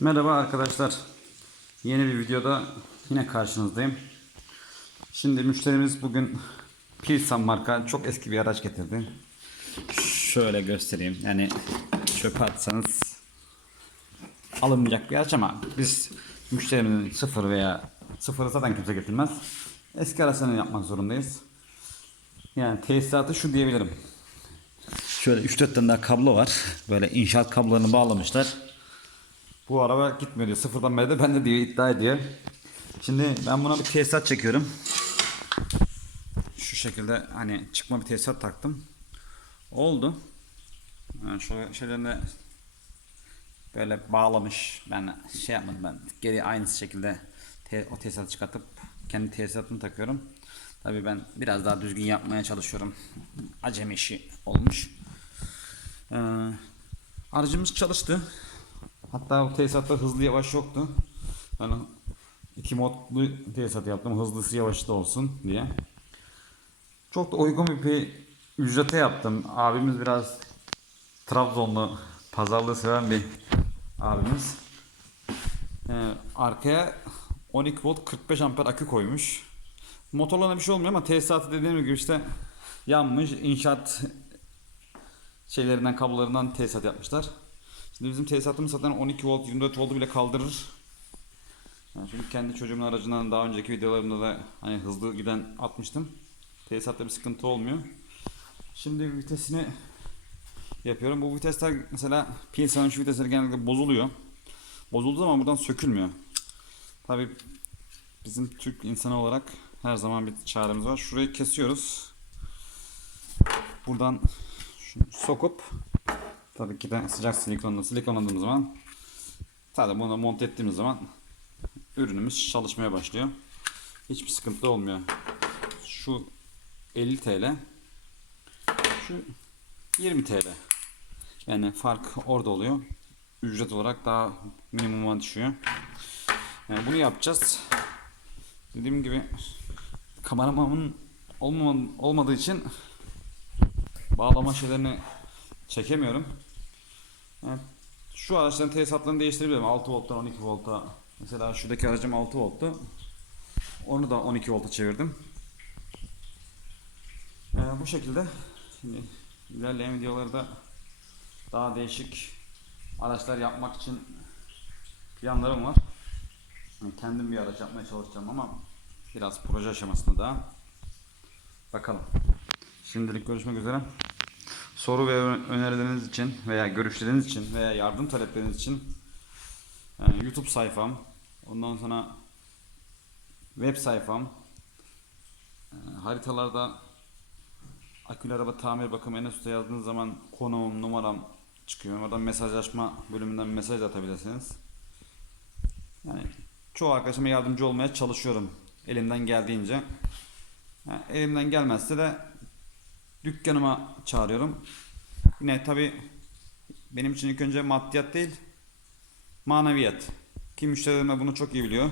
Merhaba arkadaşlar. Yeni bir videoda yine karşınızdayım. Şimdi müşterimiz bugün Pilsan marka çok eski bir araç getirdi. Şöyle göstereyim. Yani çöpe atsanız alınmayacak bir araç ama biz müşterimizin sıfır veya sıfırı zaten kimse getirmez. Eski araçlarını yapmak zorundayız. Yani tesisatı şu diyebilirim. Şöyle 3-4 tane daha kablo var. Böyle inşaat kablolarını bağlamışlar. Bu araba gitmiyor diyor. Sıfırdan beri de ben de diyor iddia ediyor. Şimdi ben buna bir tesisat çekiyorum. Şu şekilde hani çıkma bir tesisat taktım. Oldu. Yani şu şeylerine böyle bağlamış. Ben şey yapmadım ben. Geri aynı şekilde te- o tesisatı çıkartıp kendi tesisatımı takıyorum. Tabii ben biraz daha düzgün yapmaya çalışıyorum. Acemi işi olmuş. Ee, aracımız çalıştı. Hatta o tesisatta hızlı yavaş yoktu. Yani iki modlu tesisat yaptım. Hızlısı yavaşı da olsun diye. Çok da uygun bir ücrete yaptım. Abimiz biraz Trabzonlu pazarlığı seven bir abimiz. Ee, arkaya 12 volt 45 amper akü koymuş. Motorlarına bir şey olmuyor ama tesisatı dediğim gibi işte yanmış. inşaat şeylerinden kablolarından tesisat yapmışlar. Şimdi bizim tesisatımız zaten 12 volt 24 voltu bile kaldırır. Yani çünkü kendi çocuğumun aracından daha önceki videolarımda da hani hızlı giden atmıştım. Tesisatta bir sıkıntı olmuyor. Şimdi vitesini yapıyorum. Bu vitesler mesela piyasanın şu vitesleri genellikle bozuluyor. Bozulduğu zaman buradan sökülmüyor. Tabi bizim Türk insanı olarak her zaman bir çaremiz var. Şurayı kesiyoruz. Buradan sokup tabii ki de sıcak silikonla silikonladığımız zaman sadece bunu monte ettiğimiz zaman ürünümüz çalışmaya başlıyor. Hiçbir sıkıntı olmuyor. Şu 50 TL şu 20 TL. Yani fark orada oluyor. Ücret olarak daha minimuma düşüyor. Yani bunu yapacağız. Dediğim gibi kameramamın olmama- olmadığı için bağlama şeylerini çekemiyorum. Şu araçların tesisatlarını değiştirebilirim. 6 volttan 12 volta. Mesela şuradaki aracım 6 volttu. Onu da 12 volta çevirdim. Ee, bu şekilde şimdi ilerleyen videolarda daha değişik araçlar yapmak için planlarım var. Kendim bir araç yapmaya çalışacağım ama biraz proje aşamasında daha. Bakalım. Şimdilik görüşmek üzere. Soru ve önerileriniz için veya görüşleriniz için veya yardım talepleriniz için yani YouTube sayfam, ondan sonra web sayfam, e, haritalarda akülü araba tamir bakım en yazdığınız zaman konuğum, numaram çıkıyor. Oradan mesajlaşma bölümünden mesaj atabilirsiniz. Yani çoğu arkadaşıma yardımcı olmaya çalışıyorum elimden geldiğince. Yani elimden gelmezse de dükkanıma çağırıyorum. Yine tabi benim için ilk önce maddiyat değil maneviyat. Ki müşterilerim de bunu çok iyi biliyor.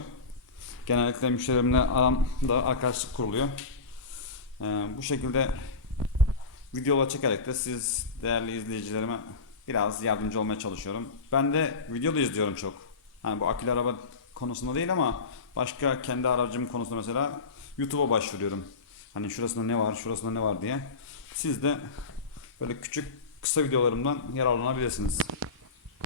Genellikle müşterilerimle aramda arkadaşlık kuruluyor. Ee, bu şekilde videolar çekerek de siz değerli izleyicilerime biraz yardımcı olmaya çalışıyorum. Ben de video da izliyorum çok. Hani bu akülü araba konusunda değil ama başka kendi aracım konusunda mesela YouTube'a başvuruyorum. Hani şurasında ne var, şurasında ne var diye. Siz de böyle küçük kısa videolarımdan yararlanabilirsiniz.